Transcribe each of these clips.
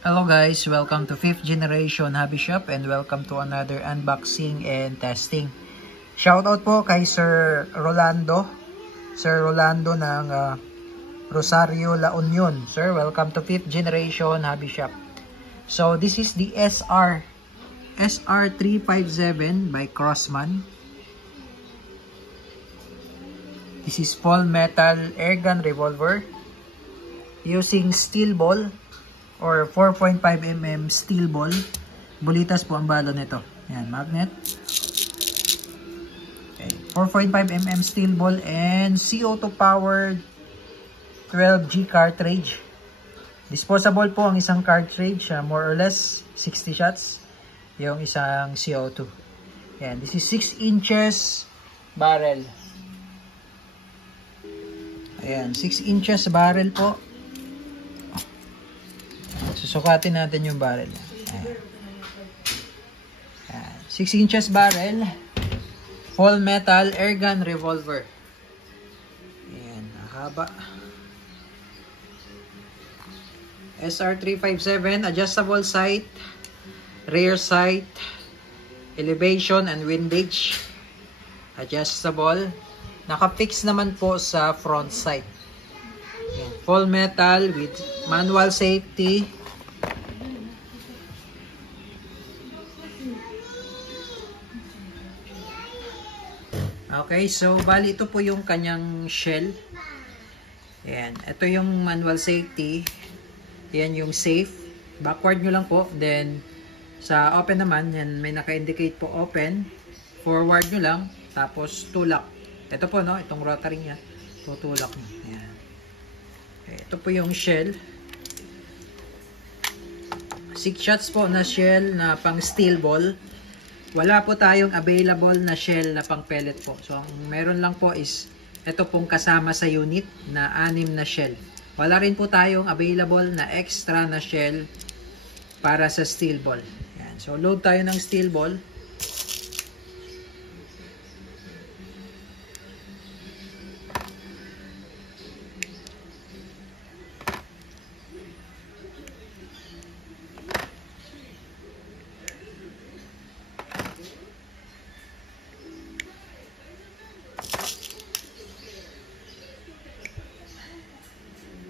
Hello guys, welcome to 5th Generation Hobby Shop and welcome to another unboxing and testing. Shoutout po kay Sir Rolando. Sir Rolando ng Rosario, La Union. Sir, welcome to 5th Generation Hobby Shop. So this is the SR357 by Crossman. This is full metal airgun revolver using steel ball or 4.5mm steel ball. Bulitas po ang balo nito. Yan, magnet. Okay, 4.5mm steel ball and CO2 powered 12G cartridge. Disposable po ang isang cartridge, more or less 60 shots yung isang CO2. Yan, this is 6 inches barrel. Ayan, 6 inches barrel po. Susukatin natin yung barrel. Ayan. 6 inches barrel. Full metal airgun revolver. Ayan, haba. SR357, adjustable sight, rear sight, elevation and windage. Adjustable. Naka-fix naman po sa front sight. Ayan, full metal with manual safety. Okay, so bali ito po yung kanyang shell. Ayan, ito yung manual safety. Ayan yung safe. Backward nyo lang po. Then, sa open naman, yan, may naka-indicate po open. Forward nyo lang. Tapos, tulak. Ito po, no? Itong rotary niya. Tutulak nyo. Ayan. Okay, ito po yung shell. 6 shots po na shell na pang steel ball. Wala po tayong available na shell na pang pellet po. So, ang meron lang po is ito pong kasama sa unit na 6 na shell. Wala rin po tayong available na extra na shell para sa steel ball. Yan. So, load tayo ng steel ball.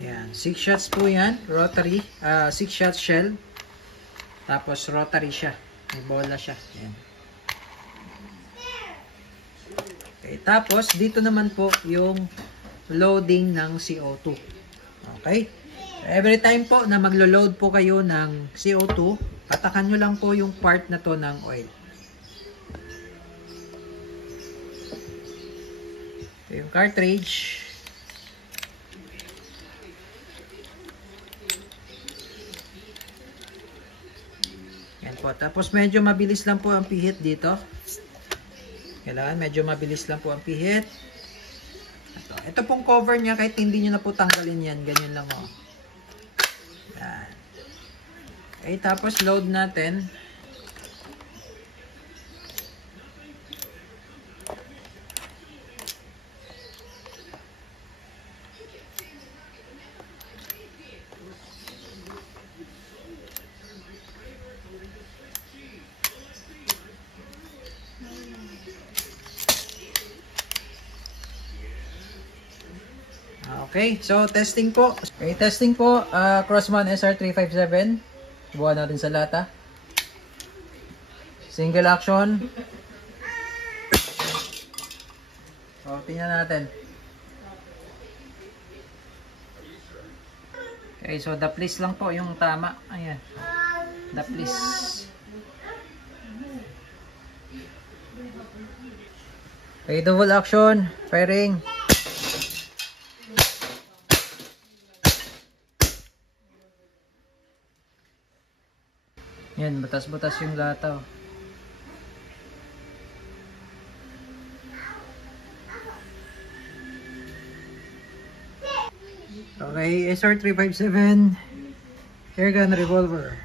Yan, 6 shots po yan, rotary, 6 shots shell, tapos rotary siya, may bola siya. Yan. Okay, tapos dito naman po yung loading ng CO2. Okay, every time po na maglo-load po kayo ng CO2, patakan nyo lang po yung part na to ng oil. Ito yung cartridge. Po. Tapos medyo mabilis lang po ang pihit dito. Kailangan medyo mabilis lang po ang pihit. Ito pong cover niya, kahit hindi nyo na po tanggalin yan, ganyan lang o. Yan. Okay, tapos load natin. Okay, so testing po. Okay, testing po. Crossman SR357. Buwan natin sa lata. Single action. So, tingnan natin. Okay, so the place lang po yung tama. Ayan. The place. Okay, double action. Firing. Yan, butas-butas yung lata. Okay, SR357 airgun revolver.